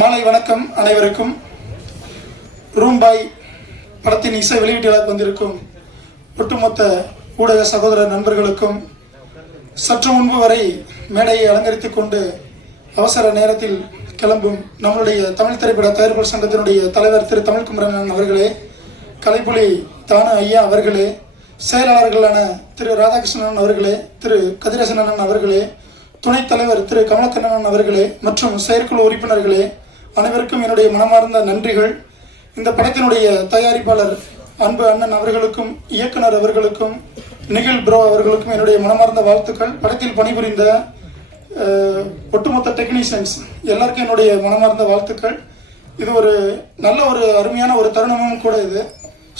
மாலை வணக்கம் அனைவருக்கும். ரூம்பாய் படத்தின் இசை வெளியீட்டு விழாக்கு வந்திருக்கும் ஒட்டுமொத்த ஊடக சகோதர நண்பர்களுக்கும், சற்று முன்பு வரை மேடையை அலங்கரித்துக் கொண்டு அவசர நேரத்தில் கிளம்பும் நம்மளுடைய தமிழ் திரைப்பட தயாரிப்பாளர் சங்கத்தினுடைய தலைவர் திரு தமிழ்குமரன் அவர்களே, கலைப்புலி தானு ஐயா அவர்களே, செயலாளர்களான திரு ராதாகிருஷ்ணன் அவர்களே, திரு கதிரசனன் அவர்களே, துணைத் தலைவர் திரு கமலக்கண்ணன் அவர்களே மற்றும் செயற்குழு உறுப்பினர்களே, அனைவருக்கும் என்னுடைய மனமார்ந்த நன்றிகள். இந்த படத்தினுடைய தயாரிப்பாளர் அன்பு அண்ணன் அவர்களுக்கும், இயக்குனர் அவர்களுக்கும், நிகில் ப்ரோ அவர்களுக்கும் என்னுடைய மனமார்ந்த வாழ்த்துக்கள். படத்தில் பணிபுரிந்த ஒட்டுமொத்த டெக்னீஷியன்ஸ் எல்லாருக்கும் என்னுடைய மனமார்ந்த வாழ்த்துக்கள். இது ஒரு நல்ல ஒரு அருமையான ஒரு தருணமும் கூட இது.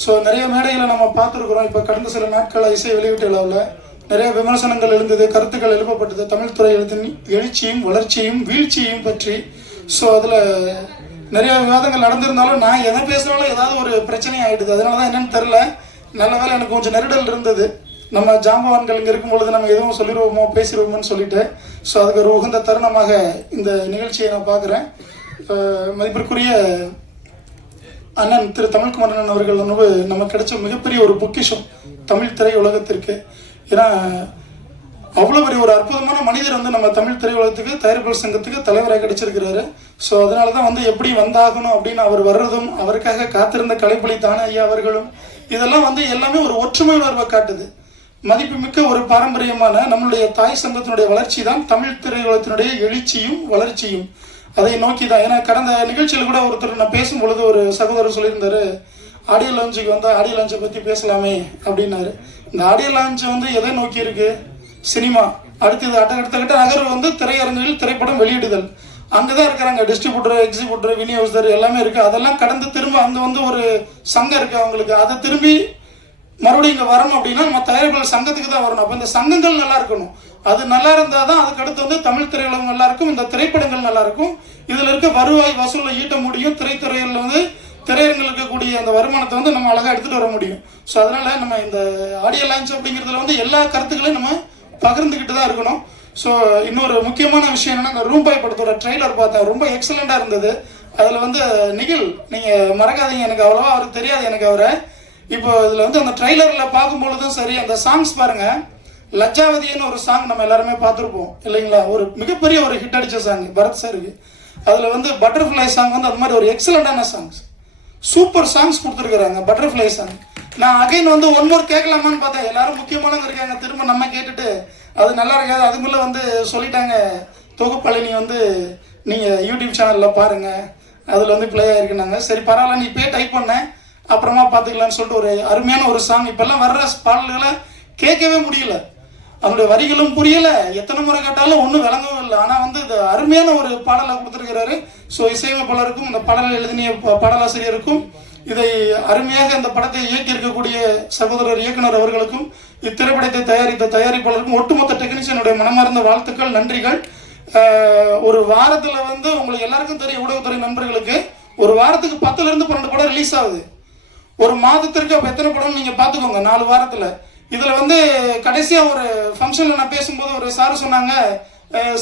ஸோ நிறைய மேடைகளை நம்ம பார்த்துருக்குறோம். இப்போ கடந்த சில நாட்கள் இசை வெளியீட்டு விழாவில் நிறைய விமர்சனங்கள் எழுந்தது, கருத்துக்கள் எழுப்பப்பட்டது தமிழ் துறை எழுச்சியும் வளர்ச்சியும் வீழ்ச்சியும் பற்றி. ஸோ அதில் நிறைய விவாதங்கள் நடந்திருந்தாலும் நான் எதை பேசுனாலும் ஏதாவது ஒரு பிரச்சனை ஆகிடுது. அதனால தான் என்னன்னு தெரில. நல்ல வேலை எனக்கு கொஞ்சம் நெருடல் இருந்தது. நம்ம ஜாம்பவான்கள் இங்கே இருக்கும் பொழுது நம்ம எதுவும் சொல்லிடுவோமோ பேசிடுவோமோன்னு சொல்லிட்டு, ஸோ அதுக்கு ஒரு உகந்த தருணமாக இந்த நிகழ்ச்சியை நான் பார்க்குறேன். மதிப்பிற்குரிய அண்ணன் திரு தமிழ்குமரன் அவர்கள் நமக்கு கிடைச்ச மிகப்பெரிய ஒரு பொக்கிஷம் தமிழ் திரை உலகத்திற்கு. ஏன்னா அவ்வளோ பெரிய ஒரு அற்புதமான மனிதர் நம்ம தமிழ் திரையுலகத்துக்கு தயாரிப்பாளர் சங்கத்துக்கு தலைவராக கிடைச்சிருக்கிறாரு. ஸோ அதனால தான் எப்படி வந்தாகணும் அப்படின்னு அவர் வர்றதும், அவருக்காக காத்திருந்த கலைப்புலி தானு ஐயா அவர்களும், இதெல்லாம் எல்லாமே ஒரு ஒற்றுமை உணர்வை காட்டுது. மதிப்புமிக்க ஒரு பாரம்பரியமான நம்மளுடைய தாய் சங்கத்தினுடைய வளர்ச்சி தான் தமிழ் திரையுலகத்தினுடைய எழுச்சியும் வளர்ச்சியும். அதை நோக்கி தான். ஏன்னா கடந்த நிகழ்ச்சியில் கூட ஒருத்தர் நான் பேசும் பொழுது ஒரு சகோதரர் சொல்லியிருந்தாரு, ஆடியோ லான்ச்சுக்கு வந்தால் ஆடியோ லான்ச்சை பற்றி பேசலாமே அப்படின்னாரு. இந்த ஆடியோ லான்ச் எதை நோக்கி இருக்கு? சினிமா. அடுத்தது அடுத்த நகர்வு திரையரங்குகளில் திரைப்படம் வெளியிடுதல். அங்கதான் இருக்கிறாங்க டிஸ்ட்ரிபியூட்டர், எக்ஸிபியூட்டர், விநியோகஸ்தர் எல்லாமே இருக்கு. அதெல்லாம் கடந்து திரும்ப அங்க ஒரு சங்கம் இருக்கு அவங்களுக்கு. அதை திரும்பி மறுபடியும் இங்க வரணும் அப்படின்னா நம்ம தயாரிப்பாளர் சங்கத்துக்கு தான் வரணும். அப்ப இந்த சங்கங்கள் நல்லா இருக்கணும். அது நல்லா இருந்தாதான் அதுக்கு அடுத்து தமிழ் திரையுலகம் நல்லா இருக்கும், இந்த திரைப்படங்கள் நல்லா இருக்கும். இதுல இருக்க வருவாய் வசூலை ஈட்ட முடியும். திரைத்துறையில் திரையரங்கில் இருக்கக்கூடிய அந்த வருமானத்தை நம்ம அழகா எடுத்துட்டு வர முடியும். ஸோ அதனால நம்ம இந்த ஆடியோ லான்ச் அப்படிங்கிறதுல எல்லா கருத்துக்களையும் நம்ம பகிர்ந்துக்கிட்டு தான் இருக்கணும். ஸோ இன்னொரு முக்கியமான விஷயம் என்னன்னா, இந்த ரூம்பாய் படத்தோட ட்ரெய்லர் பார்த்தேன், ரொம்ப எக்ஸலண்டா இருந்தது. அதுல நிகில், நீங்க மறக்காதீங்க, எனக்கு அவ்வளவா அவருக்கு தெரியாது எனக்கு அவரை. இப்போ இதுல அந்த ட்ரெய்லர்ல பார்க்கும்பொழுதும் சரி, அந்த சாங்ஸ் பாருங்க. லஜ்ஜாவதின்னு ஒரு சாங் நம்ம எல்லாருமே பார்த்துருப்போம் இல்லைங்களா? ஒரு மிகப்பெரிய ஒரு ஹிட் அடிச்ச சாங் பரத் சாருக்கு. அதுல பட்டர்ஃப்ளை சாங் அந்த மாதிரி ஒரு எக்ஸலண்டான சாங்ஸ், சூப்பர் சாங்ஸ் கொடுத்துருக்குறாங்க. பட்டர்ஃப்ளை சாங் நான் அகைன் ஒன் மோர் கேட்கலாமான்னு பார்த்தேன். எல்லாரும் முக்கியமானவங்க இருக்காங்க, திரும்ப நம்ம கேட்டுட்டு அது நல்லா இருக்காது. அதுக்குள்ள சொல்லிட்டாங்க, தொகுப்பழனி நீங்க யூடியூப் சேனல்ல பாருங்க, அதுல பிளே ஆயிருக்குனாங்க. சரி பரவாயில்ல, நீ போய் டைப் பண்ண, அப்புறமா பார்த்துக்கலான்னு சொல்லிட்டு ஒரு அருமையான ஒரு சாங். இப்பெல்லாம் வர்ற பாடல்களை கேட்கவே முடியல, அதனுடைய வரிகளும் புரியல, எத்தனை முறை கேட்டாலும் ஒன்றும் விளங்கவும் இல்லை. ஆனால் இது அருமையான ஒரு பாடலை கொடுத்துருக்கிறாரு. ஸோ இசையமைப்பாளருக்கும் இந்த பாடலை எழுதிய பாடலாசிரியருக்கும், இதை அருமையாக இந்த படத்தை இயக்கி இருக்கக்கூடிய சகோதரர் இயக்குனர் அவர்களுக்கும், இத்திரைப்படத்தை தயாரித்த தயாரிப்பாளருக்கும், ஒட்டுமொத்த டெக்னீஷியனுடைய மனமார்ந்த வாழ்த்துக்கள், நன்றிகள். ஒரு வாரத்தில் உங்களுக்கு எல்லாருக்கும் தெரியும், ஊடகத்துறை நண்பர்களுக்கு ஒரு வாரத்துக்கு 10 to 12 படம் ரிலீஸ் ஆகுது. ஒரு மாதத்திற்கு அப்போ எத்தனை படம் நீங்க பார்த்துக்கோங்க, 4 வாரத்தில். இதுல கடைசியா ஒரு ஃபங்க்ஷன்ல நான் பேசும்போது ஒரு சார் சொன்னாங்க,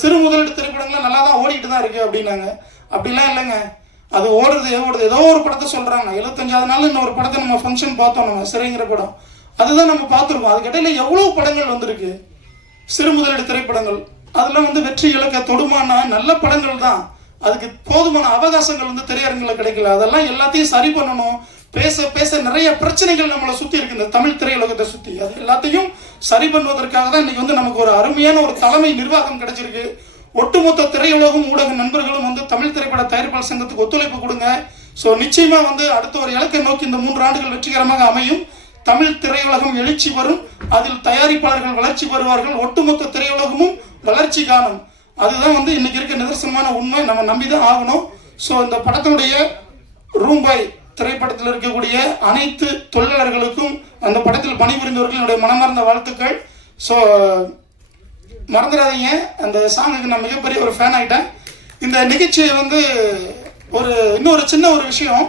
சிறு முதலீடு திரைப்படங்கள் நல்லா தான் ஓடிட்டு தான் இருக்கு அப்படின்னாங்க. அப்படிலாம் இல்லைங்க, அது ஓடுறது ஏதோ ஒரு படத்தை சொல்றாங்க. 75வது நாள் இன்னொரு படத்தை நம்ம ஃபங்க்ஷன் பார்த்தோம், நம்ம சிறைங்கிற படம், அதுதான் நம்ம பார்த்துருக்கோம். அதுக்கு இடையில எவ்வளவு படங்கள் வந்திருக்கு, சிறு முதலீடு திரைப்படங்கள். அதெல்லாம் வெற்றி இலக்க தொடுமான நல்ல படங்கள் தான். அதுக்கு போதுமான அவகாசங்கள் திரையரங்குல கிடைக்கல. அதெல்லாம் எல்லாத்தையும் சரி பண்ணணும். பேச பேச நிறைய பிரச்சனைகள் நம்மளை சுத்தி இருக்கு, இந்த தமிழ் திரையுலகத்தை சுத்தி. அது எல்லாத்தையும் சரி பண்ணுவதற்காக தான் இன்னைக்கு நமக்கு ஒரு அருமையான ஒரு தலைமை நிர்வாகம் கிடைச்சிருக்கு. ஒட்டுமொத்த திரையுலகம் ஊடக நண்பர்களும் தமிழ் திரைப்பட தயாரிப்பாளர் சங்கத்துக்கு ஒத்துழைப்பு கொடுங்க. ஸோ நிச்சயமா அடுத்த ஒரு இலக்கை நோக்கி இந்த 3 ஆண்டுகள் வெற்றிகரமாக அமையும். தமிழ் திரையுலகம் எழுச்சி வரும், அதில் தயாரிப்பாளர்கள் வளர்ச்சி பெறுவார்கள், ஒட்டுமொத்த திரையுலகமும் வளர்ச்சி காணும். அதுதான் இன்னைக்கு இருக்க நிதர்சனமான உண்மை, நம்ம நம்பிதான் ஆகணும். ஸோ இந்த படத்தினுடைய ரூம்பாய் திரைப்படத்தில் இருக்கக்கூடிய அனைத்து தொழிலாளர்களுக்கும், அந்த படத்தில் பணிபுரிந்தவர்கள் என்னுடைய மனமார்ந்த வாழ்த்துக்கள். ஸோ மறந்துடாதீங்க, அந்த சாங்குக்கு நான் மிகப்பெரிய ஒரு ஃபேன் ஆகிட்டேன். இந்த நிகழ்ச்சியை இன்னொரு சின்ன ஒரு விஷயம்,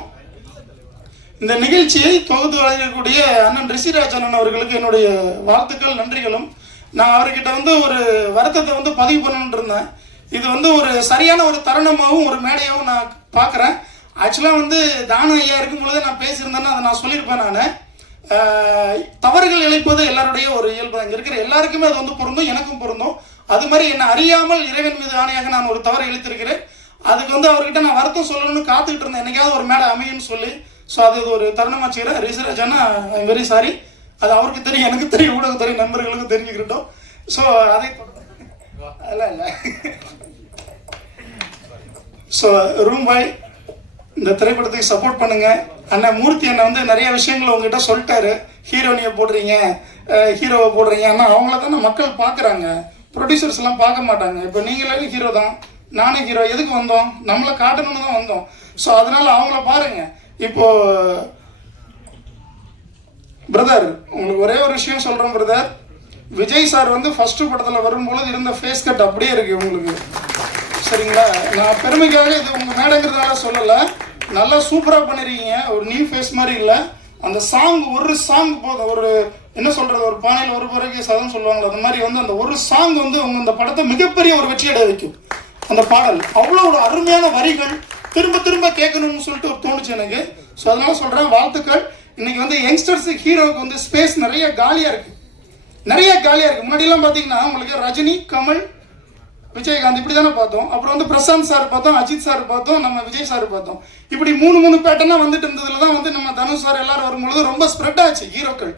இந்த நிகழ்ச்சியை தொகுத்து வழங்கக்கூடிய அண்ணன் ரிஷிராஜ் அண்ணன் அவர்களுக்கு என்னுடைய வாழ்த்துக்கள், நன்றிகளும். நான் அவர்கிட்ட ஒரு வருத்தத்தை பதிவு பண்ணணும்னு இருந்தேன். இது வந்து ஒரு சரியான ஒரு தருணமாகவும் ஒரு மேடையாகவும் நான் பார்க்குறேன். ஆக்சுவலாக வந்து தானு ஐயா இருக்கும் பொழுது நான் பேசியிருந்தேன்னா அதை நான் சொல்லியிருப்பேன். நான் தவறுகள் இழைப்பது எல்லாருடைய ஒரு இயல்பு. இங்கே இருக்கிற எல்லாருக்குமே அது வந்து பொருந்தும், எனக்கும் பொருந்தும். அது மாதிரி என்னை அறியாமல் இறைவன் மீது ஆணையாக நான் ஒரு தவறு இழைத்திருக்கிறேன். அதுக்கு வந்து அவர்கிட்ட நான் வருத்தம் சொல்லணும்னு காத்துக்கிட்டு இருந்தேன், என்னைக்காவது ஒரு மேடை அமையும்னு சொல்லி. ஸோ அது ஒரு தருணமாக செய்கிறேன். ரிசராஜானா ஐ எம் வெரி சாரி. அது அவருக்கு தெரியும், எனக்கு தெரியும், ஊடகம் தெரியும், நண்பர்களுக்கும் தெரிஞ்சுக்கிட்டோம். ஸோ அதை இல்லை இல்லை ஸோ ரூம் பாய் இந்த திரைப்படத்துக்கு சப்போர்ட் பண்ணுங்க. அண்ணன் மூர்த்தி அண்ணன் வந்து நிறைய விஷயங்கள் உங்ககிட்ட சொல்லிட்டாரு. ஹீரோனியை போடுறீங்க, ஹீரோவை போடுறீங்க. ஆனால் அவங்கள தானே மக்கள் பார்க்குறாங்க, ப்ரொடியூசர்ஸ் எல்லாம் பார்க்க மாட்டாங்க. இப்போ நீங்களே ஹீரோ தான், நானும் ஹீரோ. எதுக்கு வந்தோம்? நம்மளை காட்டணும்னு தான் வந்தோம். ஸோ அதனால அவங்கள பாருங்க. இப்போ பிரதர் உங்களுக்கு ஒரே ஒரு விஷயம் சொல்றேன் பிரதர். விஜய் சார் வந்து ஃபர்ஸ்ட் படத்துல வரும்பொழுது இருந்த ஃபேஸ் கட் அப்படியே இருக்கு உங்களுக்கு, சரிங்களா? நான் பெருமைக்காக இது உங்க மேடைங்கிறதுனால சொல்லலை, நல்லா சூப்பரா பண்ணிருக்கீங்க. ஒரு நியூ ஃபேஸ் மாதிரி இல்லை. அந்த சாங், ஒரு சாங் போதும். ஒரு என்ன சொல்றது, ஒரு பானையில் ஒரு பிறகு சதம் சொல்லுவாங்களா, அந்த மாதிரி வந்து அந்த ஒரு சாங் வந்து உங்க இந்த படத்தை மிகப்பெரிய ஒரு வெற்றியடைய வைக்கும். அந்த பாடல் அவ்வளோ ஒரு அருமையான வரிகள், திரும்ப திரும்ப கேட்கணும்னு சொல்லிட்டு ஒரு தோணுச்சு எனக்கு. ஸோ அதனால சொல்றேன், வாழ்த்துக்கள். இன்னைக்கு வந்து யங்ஸ்டர்ஸ் ஹீரோவுக்கு வந்து ஸ்பேஸ் நிறைய காலியா இருக்கு, நிறைய காலியா இருக்கு. முன்னாடிலாம் பார்த்தீங்கன்னா உங்களுக்கு ரஜினி, கமல், விஜயகாந்த் இப்படி தானே பார்த்தோம். அப்புறம் வந்து பிரசாந்த் சார் பார்த்தோம், அஜித் சார் பார்த்தோம், நம்ம விஜய் சார் பார்த்தோம். இப்படி மூணு பேட்டர்னா வந்துட்டு இருந்ததுல தான் வந்து நம்ம தனுஷ் சார் எல்லாரும் வரும்பொழுது ரொம்ப ஸ்ப்ரெட் ஆச்சு ஹீரோக்கள்.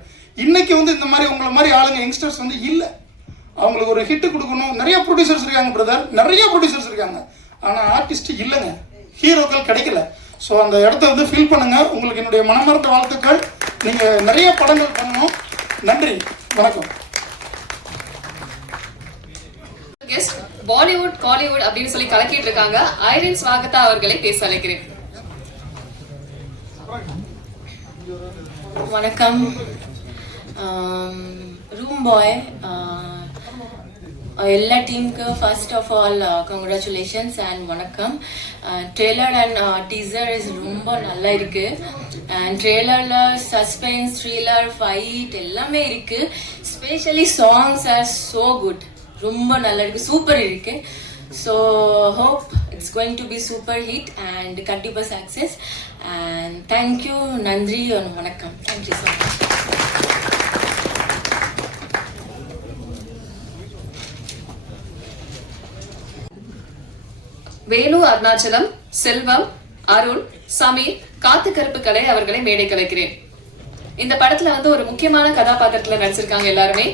இன்னைக்கு வந்து இந்த மாதிரி உங்களை மாதிரி ஆளுங்க யங்ஸ்டர்ஸ் வந்து இல்லை. அவங்களுக்கு ஒரு ஹிட் கொடுக்கணும். நிறைய ப்ரொடியூசர்ஸ் இருக்காங்க பிரதர், நிறைய ப்ரொடியூசர்ஸ் இருக்காங்க. ஆனால் ஆர்டிஸ்ட் இல்லைங்க, ஹீரோக்கள் கிடைக்கல. ஸோ அந்த இடத்த வந்து ஃபில் பண்ணுங்க. உங்களுக்கு என்னுடைய மனமார்ந்த வாழ்த்துக்கள். நீங்கள் நிறைய படங்கள் பண்ணணும். நன்றி, வணக்கம். பாலிவுட் காலிவுட் அப்படின்னு சொல்லி கலக்கிட்டு இருக்காங்க. ஐரின் ஸ்வாகதா அவர்களை பேச அழைக்கிறேன். வணக்கம். ரூம் பாய் எல்லா டீமுக்கு first of all congratulations and வணக்கம். ட்ரெய்லர் அண்ட் டீசர் இஸ் ரொம்ப நல்லா இருக்கு. அண்ட் ட்ரெய்லரில் சஸ்பென்ஸ், த்ரில்லர், ஃபைட் எல்லாமே இருக்கு. Specially songs are so good, ரொம்ப நல்லா இருக்கு, சூப்பர் இருக்கு. So hope it's going to be super hit and கண்டிப்பாக சக்ஸஸ். அண்ட் தேங்க்யூ, நன்றி, வணக்கம். Thank you so much. Velu, Arunachalam, Selvam, Arun, Sameer, Kaathu Karuppu கலை அவர்களை மேடை கலைக்கிறேன். இந்த படத்துல வந்து ஒரு முக்கியமான கதாபாத்திரத்துல நடிச்சிருக்காங்க எல்லாருமே.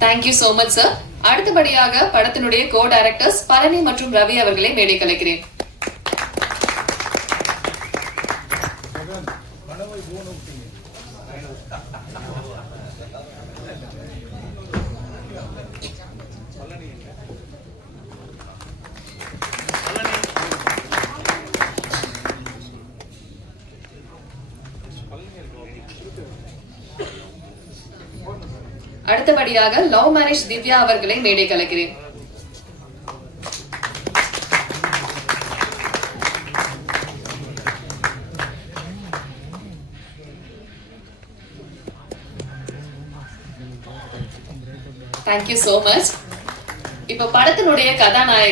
Thank you so much sir. அடுத்தபடியாக படத்தினுடைய கோ டைரக்டர்ஸ் பழனி மற்றும் ரவி அவர்களை மேடை கலைக்கிறேன். அடுத்தபடியாக லவ் மேரேஜ் திவ்யா அவர்களை மேடை கலைக்கிறேன். Thank you so much. இப்ப படத்தினுடைய கதாநாயகன்